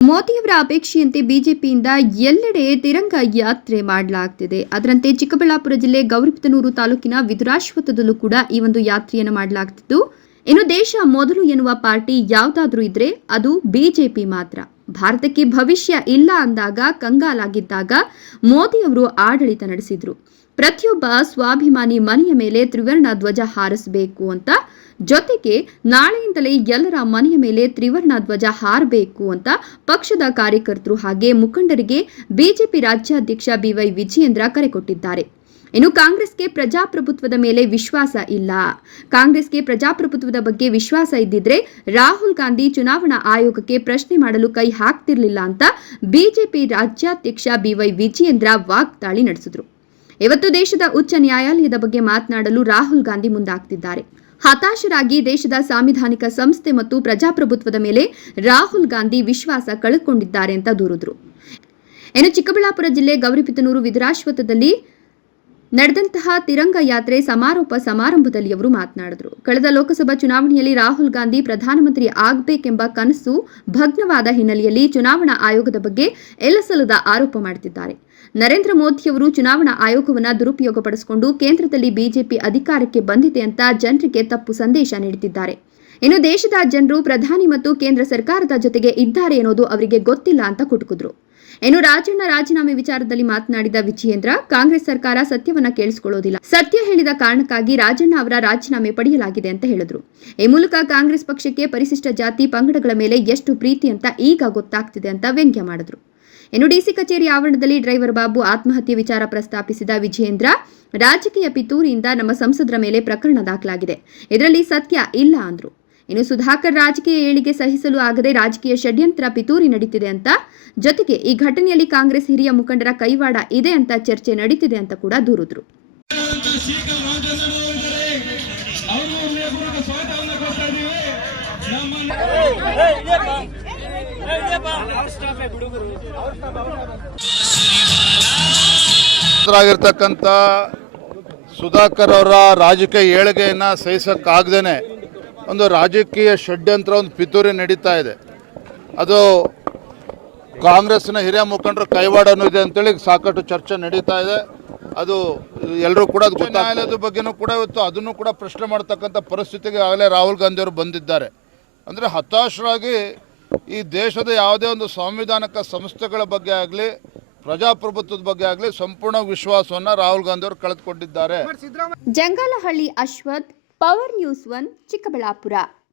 ಮೋದಿಯವರ ಅಪೇಕ್ಷೆಯಂತೆ ಬಿಜೆಪಿಯಿಂದ ಎಲ್ಲೆಡೆ ತಿರಂಗ ಯಾತ್ರೆ ಮಾಡಲಾಗುತ್ತಿದೆ. ಅದರಂತೆ ಚಿಕ್ಕಬಳ್ಳಾಪುರ ಜಿಲ್ಲೆ ಗೌರಿಬಿದನೂರು ತಾಲೂಕಿನ ವಿದುರಾಶ್ವತ್ಥದಲ್ಲೂ ಕೂಡ ಈ ಒಂದು ಯಾತ್ರೆಯನ್ನು ಮಾಡಲಾಗುತ್ತಿದ್ದು, ಇನ್ನು ದೇಶ ಮೊದಲು ಎನ್ನುವ ಪಾರ್ಟಿ ಯಾವುದಾದ್ರೂ ಇದ್ರೆ ಅದು ಬಿಜೆಪಿ ಮಾತ್ರ. ಭಾರತಕ್ಕೆ ಭವಿಷ್ಯ ಇಲ್ಲ ಅಂದಾಗ ಕಂಗಾಲಾಗಿದ್ದಾಗ ಮೋದಿಯವರು ಆಡಳಿತ ನಡೆಸಿದ್ರು. ಪ್ರತಿಯೊಬ್ಬ ಸ್ವಾಭಿಮಾನಿ ಮನೆಯ ಮೇಲೆ ತ್ರಿವರ್ಣ ಧ್ವಜ ಹಾರಿಸಬೇಕು ಅಂತ, ಜೊತೆಗೆ ನಾಳೆಯಿಂದಲೇ ಎಲ್ಲರ ಮನೆಯ ಮೇಲೆ ತ್ರಿವರ್ಣ ಧ್ವಜ ಹಾರಬೇಕು ಅಂತ ಪಕ್ಷದ ಕಾರ್ಯಕರ್ತರು ಹಾಗೆ ಮುಖಂಡರಿಗೆ ಬಿಜೆಪಿ ರಾಜ್ಯಾಧ್ಯಕ್ಷ ಬಿವೈ ವಿಜಯೇಂದ್ರ ಕರೆ ಕೊಟ್ಟಿದ್ದಾರೆ. ಇನ್ನು ಕಾಂಗ್ರೆಸ್ಗೆ ಪ್ರಜಾಪ್ರಭುತ್ವದ ಮೇಲೆ ವಿಶ್ವಾಸ ಇಲ್ಲ. ಕಾಂಗ್ರೆಸ್ಗೆ ಪ್ರಜಾಪ್ರಭುತ್ವದ ಬಗ್ಗೆ ವಿಶ್ವಾಸ ಇದ್ದಿದ್ರೆ ರಾಹುಲ್ ಗಾಂಧಿ ಚುನಾವಣಾ ಆಯೋಗಕ್ಕೆ ಪ್ರಶ್ನೆ ಮಾಡಲು ಕೈ ಹಾಕ್ತಿರ್ಲಿಲ್ಲ ಅಂತ ಬಿಜೆಪಿ ರಾಜ್ಯಾಧ್ಯಕ್ಷ ಬಿವೈ ವಿಜಯೇಂದ್ರ ವಾಗ್ದಾಳಿ ನಡೆಸಿದ್ರು. ಇವತ್ತು ದೇಶದ ಉಚ್ಚ ನ್ಯಾಯಾಲಯದ ಬಗ್ಗೆ ಮಾತನಾಡಲು ರಾಹುಲ್ ಗಾಂಧಿ ಮುಂದಾಗ್ತಿದ್ದಾರೆ. ಹತಾಶರಾಗಿ ದೇಶದ ಸಾಂವಿಧಾನಿಕ ಸಂಸ್ಥೆ ಮತ್ತು ಪ್ರಜಾಪ್ರಭುತ್ವದ ಮೇಲೆ ರಾಹುಲ್ ಗಾಂಧಿ ವಿಶ್ವಾಸ ಕಳೆದುಕೊಂಡಿದ್ದಾರೆ ಅಂತ ದೂರಿದ್ರು. ಇನ್ನು ಚಿಕ್ಕಬಳ್ಳಾಪುರ ಜಿಲ್ಲೆ ಗೌರಿಬಿದನೂರು ವಿದುರಾಶ್ವತ್ಥದಲ್ಲಿ ನಡೆದಂತಹ ತಿರಂಗ ಯಾತ್ರೆ ಸಮಾರೋಪ ಸಮಾರಂಭದಲ್ಲಿ ಅವರು ಮಾತನಾಡಿದರು. ಕಳೆದ ಲೋಕಸಭಾ ಚುನಾವಣೆಯಲ್ಲಿ ರಾಹುಲ್ ಗಾಂಧಿ ಪ್ರಧಾನಮಂತ್ರಿ ಆಗಬೇಕೆಂಬ ಕನಸು ಭಗ್ನವಾದ ಹಿನ್ನೆಲೆಯಲ್ಲಿ ಚುನಾವಣಾ ಆಯೋಗದ ಬಗ್ಗೆ ಎಲ್ಲಸಲ್ಲದ ಆರೋಪ ಮಾಡುತ್ತಿದ್ದಾರೆ. ನರೇಂದ್ರ ಮೋದಿಯವರು ಚುನಾವಣಾ ಆಯೋಗವನ್ನು ದುರುಪಯೋಗಪಡಿಸಿಕೊಂಡು ಕೇಂದ್ರದಲ್ಲಿ ಬಿಜೆಪಿ ಅಧಿಕಾರಕ್ಕೆ ಬಂದಿದೆ ಅಂತ ಜನರಿಗೆ ತಪ್ಪು ಸಂದೇಶ ನೀಡುತ್ತಿದ್ದಾರೆ. ಇನ್ನು ದೇಶದ ಜನರು ಪ್ರಧಾನಿ ಮತ್ತು ಕೇಂದ್ರ ಸರ್ಕಾರದ ಜೊತೆಗೆ ಇದ್ದಾರೆ ಎನ್ನುವುದು ಅವರಿಗೆ ಗೊತ್ತಿಲ್ಲ ಅಂತ ಕುಟುಕಿದ್ರು. ಇನ್ನು ರಾಜಣ್ಣ ರಾಜೀನಾಮೆ ವಿಚಾರದಲ್ಲಿ ಮಾತನಾಡಿದ ವಿಜಯೇಂದ್ರ, ಕಾಂಗ್ರೆಸ್ ಸರ್ಕಾರ ಸತ್ಯವನ್ನ ಕೇಳಿಸಿಕೊಳ್ಳೋದಿಲ್ಲ. ಸತ್ಯ ಹೇಳಿದ ಕಾರಣಕ್ಕಾಗಿ ರಾಜಣ್ಣ ಅವರ ರಾಜೀನಾಮೆ ಪಡೆಯಲಾಗಿದೆ ಅಂತ ಹೇಳಿದ್ರು. ಈ ಮೂಲಕ ಕಾಂಗ್ರೆಸ್ ಪಕ್ಷಕ್ಕೆ ಪರಿಶಿಷ್ಟ ಜಾತಿ ಪಂಗಡಗಳ ಮೇಲೆ ಎಷ್ಟು ಪ್ರೀತಿ ಅಂತ ಈಗ ಗೊತ್ತಾಗ್ತಿದೆ ಅಂತ ವ್ಯಂಗ್ಯ ಮಾಡಿದ್ರು. ಇನ್ನು ಡಿಸಿ ಕಚೇರಿ ಆವರಣದಲ್ಲಿ ಡ್ರೈವರ್ ಬಾಬು ಆತ್ಮಹತ್ಯೆ ವಿಚಾರ ಪ್ರಸ್ತಾಪಿಸಿದ ವಿಜಯೇಂದ್ರ, ರಾಜಕೀಯ ಪಿತೂರಿಯಿಂದ ನಮ್ಮ ಸಂಸದರ ಮೇಲೆ ಪ್ರಕರಣ ದಾಖಲಾಗಿದೆ, ಇದರಲ್ಲಿ ಸತ್ಯ ಇಲ್ಲ ಅಂದ್ರು. ಇನ್ನು ಸುಧಾಕರ್ ರಾಜಕೀಯ ಏಳಿಗೆ ಸಹಿಸಲು ಆಗದೆ ರಾಜಕೀಯ ಷಡ್ಯಂತ್ರ ಪಿತೂರಿ ನಡೀತಿದೆ ಅಂತ, ಜೊತೆಗೆ ಈ ಘಟನೆಯಲ್ಲಿ ಕಾಂಗ್ರೆಸ್ ಹಿರಿಯ ಮುಖಂಡರ ಕೈವಾಡ ಇದೆ ಅಂತ ಚರ್ಚೆ ನಡೀತಿದೆ ಅಂತ ಕೂಡ ದೂರಿದ್ರು. ಆಗಿರ್ತಕ್ಕಂಥ ಸುಧಾಕರ್ ಅವರ ರಾಜಕೀಯ ಏಳಿಗೆಯನ್ನು ಸಹಿಸಕ್ಕಾಗದೇನೆ ಒಂದು ರಾಜಕೀಯ ಷಡ್ಯಂತ್ರ, ಒಂದು ಪಿತೂರಿ ನಡೀತಾ ಇದೆ. ಅದು ಕಾಂಗ್ರೆಸ್ನ ಹಿರಿಯ ಮುಖಂಡರ ಕೈವಾಡ ಅನ್ನೋದಿದೆ ಅಂತೇಳಿ ಸಾಕಷ್ಟು ಚರ್ಚೆ ನಡೀತಾ ಇದೆ. ಅದು ಎಲ್ಲರೂ ಕೂಡ ನ್ಯಾಯಾಲಯದ ಬಗ್ಗೆನೂ ಕೂಡ ಇವತ್ತು ಅದನ್ನು ಕೂಡ ಪ್ರಶ್ನೆ ಮಾಡ್ತಕ್ಕಂಥ ಪರಿಸ್ಥಿತಿಗೆ ಆಗಲೇ ರಾಹುಲ್ ಗಾಂಧಿ ಅವರು ಬಂದಿದ್ದಾರೆ. ಅಂದರೆ ಹತಾಶರಾಗಿ ಈ ದೇಶದ ಯಾವುದೇ ಒಂದು ಸಾಂವಿಧಾನಿಕ ಸಂಸ್ಥೆಗಳ ಬಗ್ಗೆ ಆಗಲಿ ಪ್ರಜಾಪ್ರಭುತ್ವದ ಬಗ್ಗೆ ಆಗಲಿ ಸಂಪೂರ್ಣ ವಿಶ್ವಾಸವನ್ನು ರಾಹುಲ್ ಗಾಂಧಿ ಅವರು ಕಳೆದುಕೊಂಡಿದ್ದಾರೆ. Jangalahalli Ashwath, power news 1, Chikkaballapur.